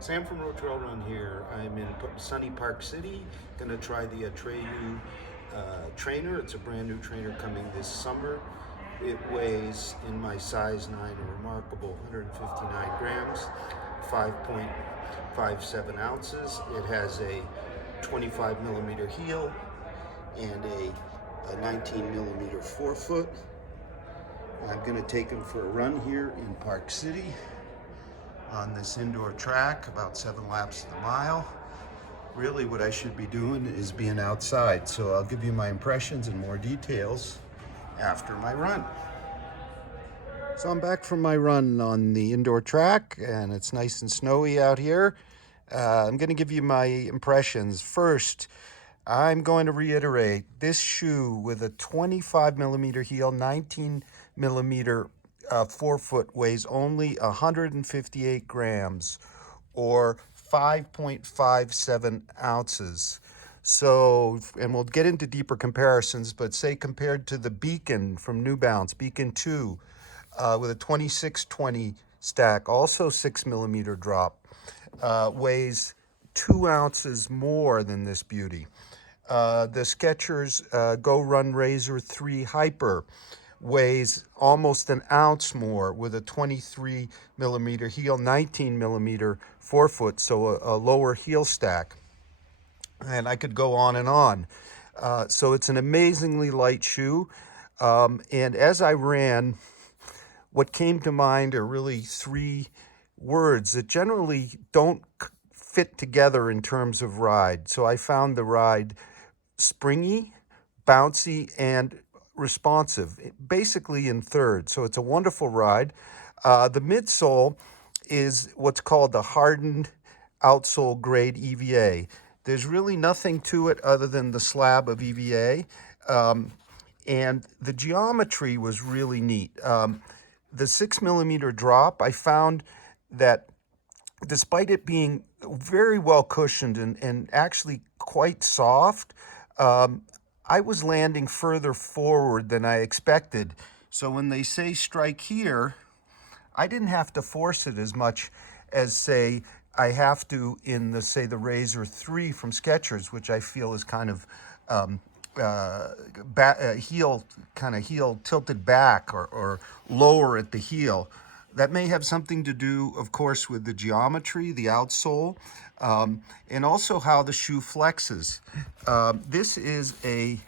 Sam from Road Trail Run here. I'm in sunny Park City. Gonna try the Atreyu trainer. It's a brand new trainer coming this summer. It weighs, in my size 9, a remarkable 159 grams, 5.57 ounces. It has a 25 millimeter heel and a 19 millimeter forefoot. I'm gonna take him for a run here in Park City on this indoor track, about 7 laps of the mile. Really what I should be doing is being outside. So I'll give you my impressions and more details after my run. So I'm back from my run on the indoor track and it's nice and snowy out here. I'm going to give you my impressions. First, I'm going to reiterate this shoe with a 25 millimeter heel, 19 millimeter forefoot weighs only 158 grams or 5.57 ounces. So, and we'll get into deeper comparisons, but say compared to the Beacon from New Balance, Beacon 2, with a 2620 stack, also 6 millimeter drop, weighs 2 ounces more than this beauty. The Skechers Go Run Razor 3 Hyper weighs almost an ounce more with a 23 millimeter heel, 19 millimeter forefoot, so a lower heel stack. And I could go on and on. So it's an amazingly light shoe. And as I ran, what came to mind are really three words that generally don't fit together in terms of ride. So I found the ride springy, bouncy, and responsive, basically in third. So it's a wonderful ride. The midsole is what's called the hardened outsole grade EVA. There's really nothing to it other than the slab of EVA. And the geometry was really neat. The 6 millimeter drop, I found that despite it being very well cushioned and actually quite soft, I was landing further forward than I expected. So when they say strike here, I didn't have to force it as much as, say, I have to in the, say, the Razor 3 from Skechers, which I feel is kind of heel tilted back or lower at the heel. That may have something to do, of course, with the geometry, the outsole, and also how the shoe flexes. This is a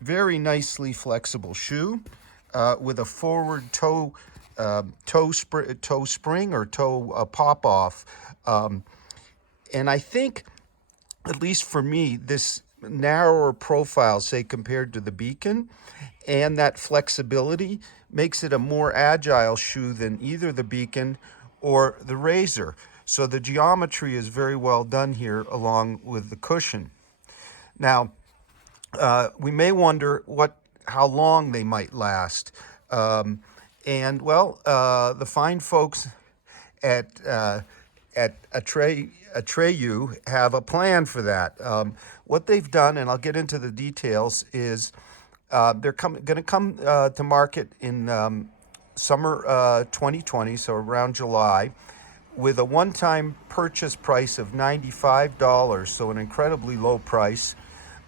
very nicely flexible shoe with a forward toe spring or toe pop off. And I think, at least for me, this narrower profile, say compared to the Beacon, and that flexibility makes it a more agile shoe than either the Beacon or the Razor. So the geometry is very well done here along with the cushion. Now, we may wonder how long they might last. The fine folks at Atreyu have a plan for that. What they've done, and I'll get into the details, is they're going to come to market in summer 2020, so around July, with a one-time purchase price of $95, so an incredibly low price,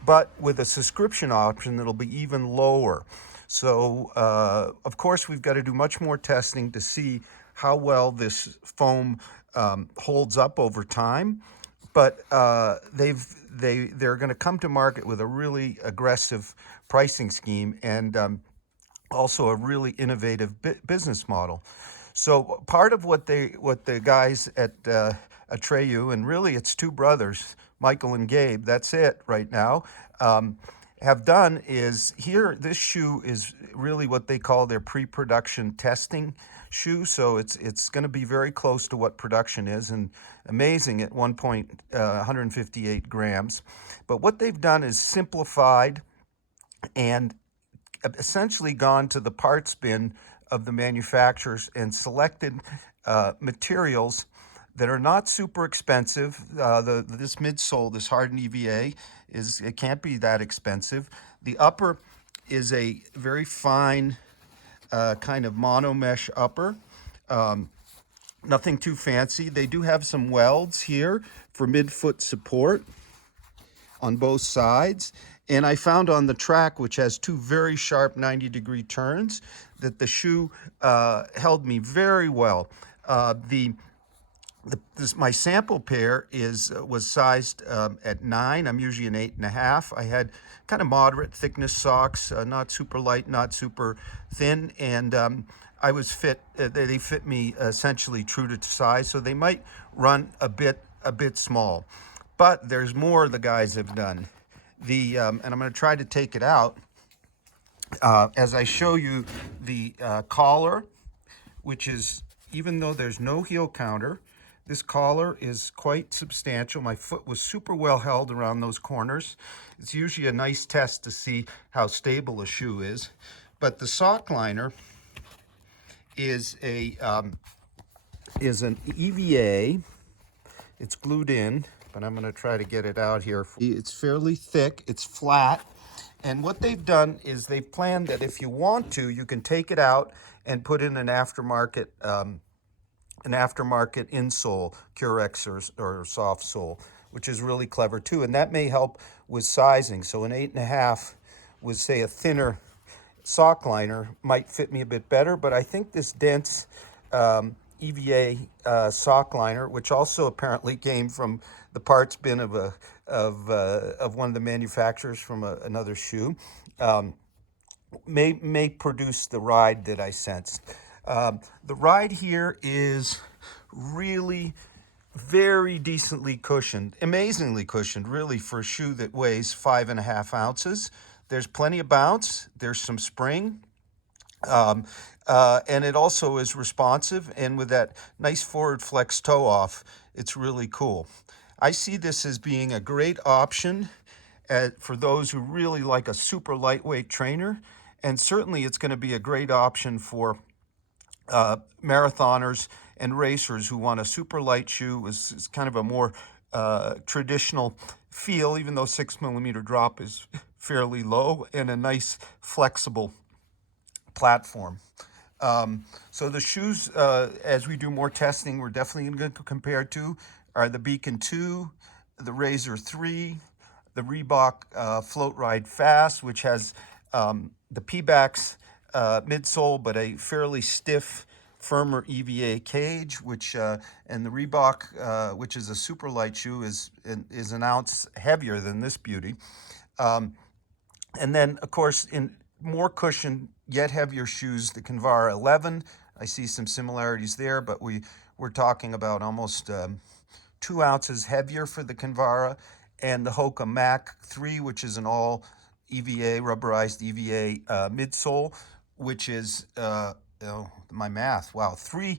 but with a subscription option that'll be even lower. So, of course, we've got to do much more testing to see how well this foam holds up over time. But they're going to come to market with a really aggressive pricing scheme and also a really innovative business model. So part of what the guys at Atreyu, and really it's two brothers, Michael and Gabe, that's it right now, have done is here, this shoe is really what they call their pre-production testing shoe. So it's going to be very close to what production is and amazing at 158 grams. But what they've done is simplified and essentially gone to the parts bin of the manufacturers and selected materials that are not super expensive. This midsole, this hardened EVA, it can't be that expensive. The upper is a very fine kind of mono mesh upper. Nothing too fancy. They do have some welds here for midfoot support on both sides. And I found on the track, which has two very sharp 90-degree turns, that the shoe held me very well. My sample pair was sized at 9. I'm usually an 8.5. I had kind of moderate thickness socks, not super light, not super thin, and I was fit. They fit me essentially true to size, so they might run a bit small. But there's more the guys have done. And I'm going to try to take it out as I show you the collar, which is, even though there's no heel counter, this collar is quite substantial. My foot was super well held around those corners. It's usually a nice test to see how stable a shoe is. But the sock liner is an EVA. It's glued in, but I'm going to try to get it out here. It's fairly thick. It's flat. And what they've done is they've planned that if you want to, you can take it out and put in an aftermarket insole, Curex or soft sole, which is really clever too. And that may help with sizing. So an 8.5 with, say, a thinner sock liner might fit me a bit better, but I think this dense EVA sock liner, which also apparently came from the parts bin of one of the manufacturers from another shoe, may produce the ride that I sensed. The ride here is really very decently cushioned, amazingly cushioned, really, for a shoe that weighs 5.5 ounces. There's plenty of bounce. There's some spring. And it also is responsive, and with that nice forward flex toe off, it's really cool. I see this as being a great option for those who really like a super lightweight trainer, and certainly it's going to be a great option for marathoners and racers who want a super light shoe. Is kind of a more traditional feel, even though 6mm drop is fairly low, and a nice flexible platform. So the shoes, as we do more testing, we're definitely going to compare to are the Beacon 2, the Razor 3, the Reebok Float Ride Fast, which has the P-backs midsole, but a fairly stiff, firmer EVA cage, which and the Reebok, which is a super light shoe, is an ounce heavier than this beauty. And then, of course, in more cushion, yet heavier shoes, the Kinvara 11. I see some similarities there, but we're talking about almost 2 ounces heavier for the Kinvara, and the Hoka Mach 3, which is an all EVA, rubberized EVA midsole, which is, my math, wow, 3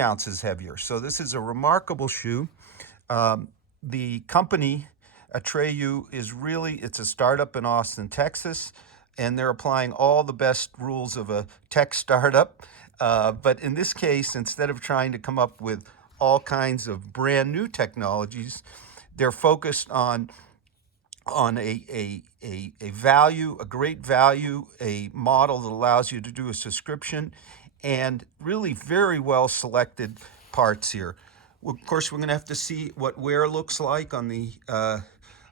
ounces heavier. So this is a remarkable shoe. The company, Atreyu, it's a startup in Austin, Texas, and they're applying all the best rules of a tech startup. But in this case, instead of trying to come up with all kinds of brand new technologies, they're focused on a value, a great value, a model that allows you to do a subscription, and really very well selected parts here. Of course, we're going to have to see what wear looks like on the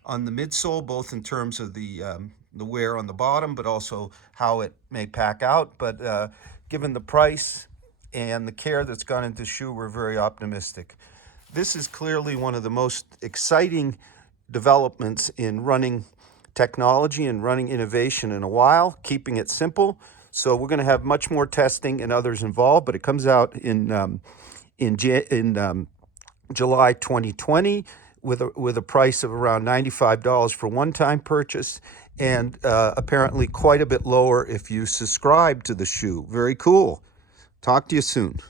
midsole, both in terms of the wear on the bottom, but also how it may pack out. But given the price and the care that's gone into the shoe, we're very optimistic. This is clearly one of the most exciting developments in running technology and running innovation in a while, keeping it simple. So we're going to have much more testing and others involved, but it comes out in July 2020 with a price of around $95 for one-time purchase, and apparently quite a bit lower if you subscribe to the shoe. Very cool. Talk to you soon.